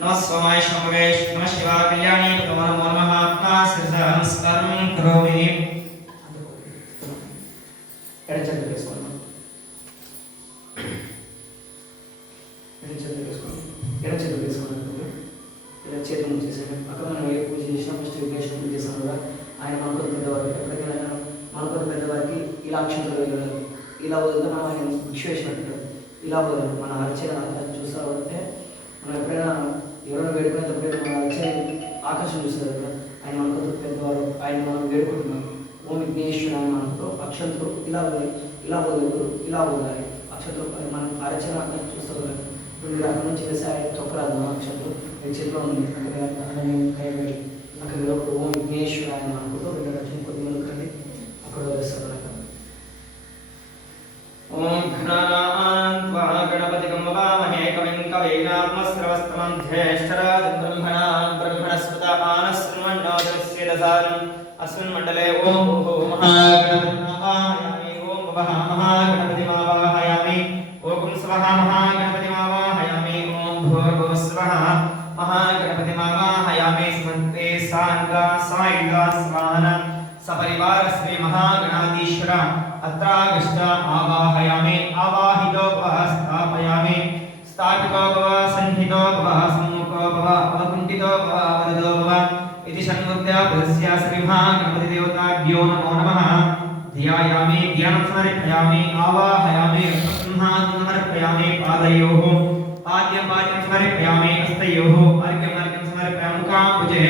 नमः सोमाय शंभवेश नमः शिवाय कल्याणी नमो नमः आत्मा संस्कारं करोमि ఎడచెట్టు వేసుకోండి ఎడచెట్టు వేసుకోండి ఇలా చేతులు ముంచేసాడు అక్కడ మనం ఏ పూజ చేసినా ఫస్ట్ విఘ్నేశ్వర పూజ చేసాం కదా ఆయన మనకు పెద్దవారికి ఎప్పటికైనా మనకు పెద్దవారికి ఇలా అక్షంతలు ఇలా వదిలితే మనం ఆయన విశ్వేసినట్టు ఇలా వదలరు మన అరచేత చూస్తూ వదిలితే మనం ఎప్పుడైనా ఎవరైనా వేడుకునేటప్పుడు మన అరచే ఆకర్షణ చూస్తారు కదా ఆయన మనకు పెద్దవారు ఆయన మనం వేడుకుంటున్నాం ఓం విఘ్నేశ్వర ఆయన మనతో అక్షంతలు ఇలా వదలరు ఇలా వదలాలి అక్షంతలు మనం అరచన చూస్తూ వదలరు ఇప్పుడు మీరు అక్కడ నుంచి వేసి ఆయన తొక్కరాదు అక్షంతలు మీ చేతిలో ఉంది అక్కడ కైబెట్టి అక్కడ ఓం విఘ్నేశ్వర ఆయన అనుకుంటూ రెండు రక్షణ కొద్ది మంది అక్కడ వేస్తారు ओम घनानान्त्वा गणपतिं ववामहे कविं कवीनात्मस्रवस्तमं ज्येष्ठराजं ब्रह्मणस्पत आनस्सन्मन्नोदस्येदसारम् अस्मिन् मण्डले ओम भूः महागणपतिमावाहयामि ओम भवः महागणपतिमावाहयामि ओम स्वः महागणपतिमावाहयामि ओम भूर्भुवस्वः महागणपतिमावाहयामि स्मन्ते साङ्गा सायुगा स्वान सपरिवार श्री महागणाधीश्वर अत्रागश्च आवाहयामि आवाहितो भव स्थापयामि स्थापितो भव सन्निहितो भव सम्मुखो भव अवकुण्ठितो भव वरदो भव इति षण्मुद्रा पदस्य श्री महागणपतिदेवताभ्यो नमो नमः ध्यायामि ध्यानं समर्पयामि आवाहयामि रत्नसिंहासनं समर्पयामि पादयोः पाद्यं समर्पयामि हस्तयोः अर्घ्यं समर्पयामि मुखाम्बुजे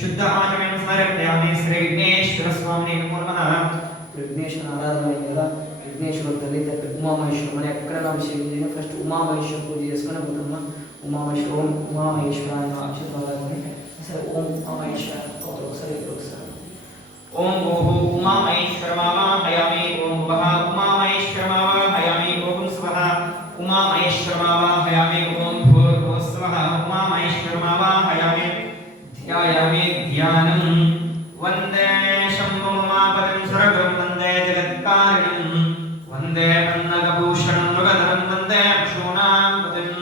शुद्ध आचमनं समर्पयामि श्री विघ्नेश्वर स्वामिने नमो नमः విఘ్నేశ్వర ఆరాధన అయింది కదా విఘ్నేశ్వర తల్లి ఉమామహేశ్వరం మనం ఎక్కడ అభిషేకం ఫస్ట్ ఉమామహేశ్వర పూజ చేసుకొని పోతున్నా ఉమామహేశ్వర ఓం ఉమామహేశ్వర ఆయన అక్షరాలని సరే ఓం ఉమామహేశ్వర ఒకసారి ओम भूः उमामहेश्वरमावाहयामि ओम भवः उमामहेश्वरमावाहयामि ओम स्वः उमामहेश्वरमावाहयामि ओम भूर्भुवस्वः उमामहेश्वरमावाहयामि ध्यायामि ध्यानं वन्दे शम्भुमापदं स्वर्गं वन्दे जगत्कारणं वन्दे अन्नकभूषणं मृगधरं वन्दे क्षूणापतिं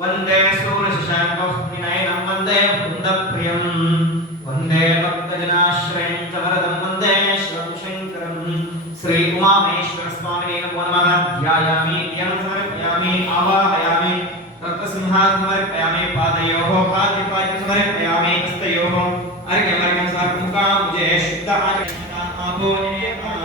वन्दे सूर्यशशाङ्कविनयनं वन्दे वृन्दप्रियं वन्दे भक्तजनाश्रयं च वरदं वन्दे शिवं शङ्करं श्री उमामहेश्वर स्वामिने नमो नमः ध्यायामि ध्यानं समर्पयामि आवाहयामि रत्नसिंहासनं समर्पयामि पादयोः पाद्यं समर्पयामि हस्तयोः अर्घ्यं समर्पयामि मुखाम्बुजे शुद्ध आचमनं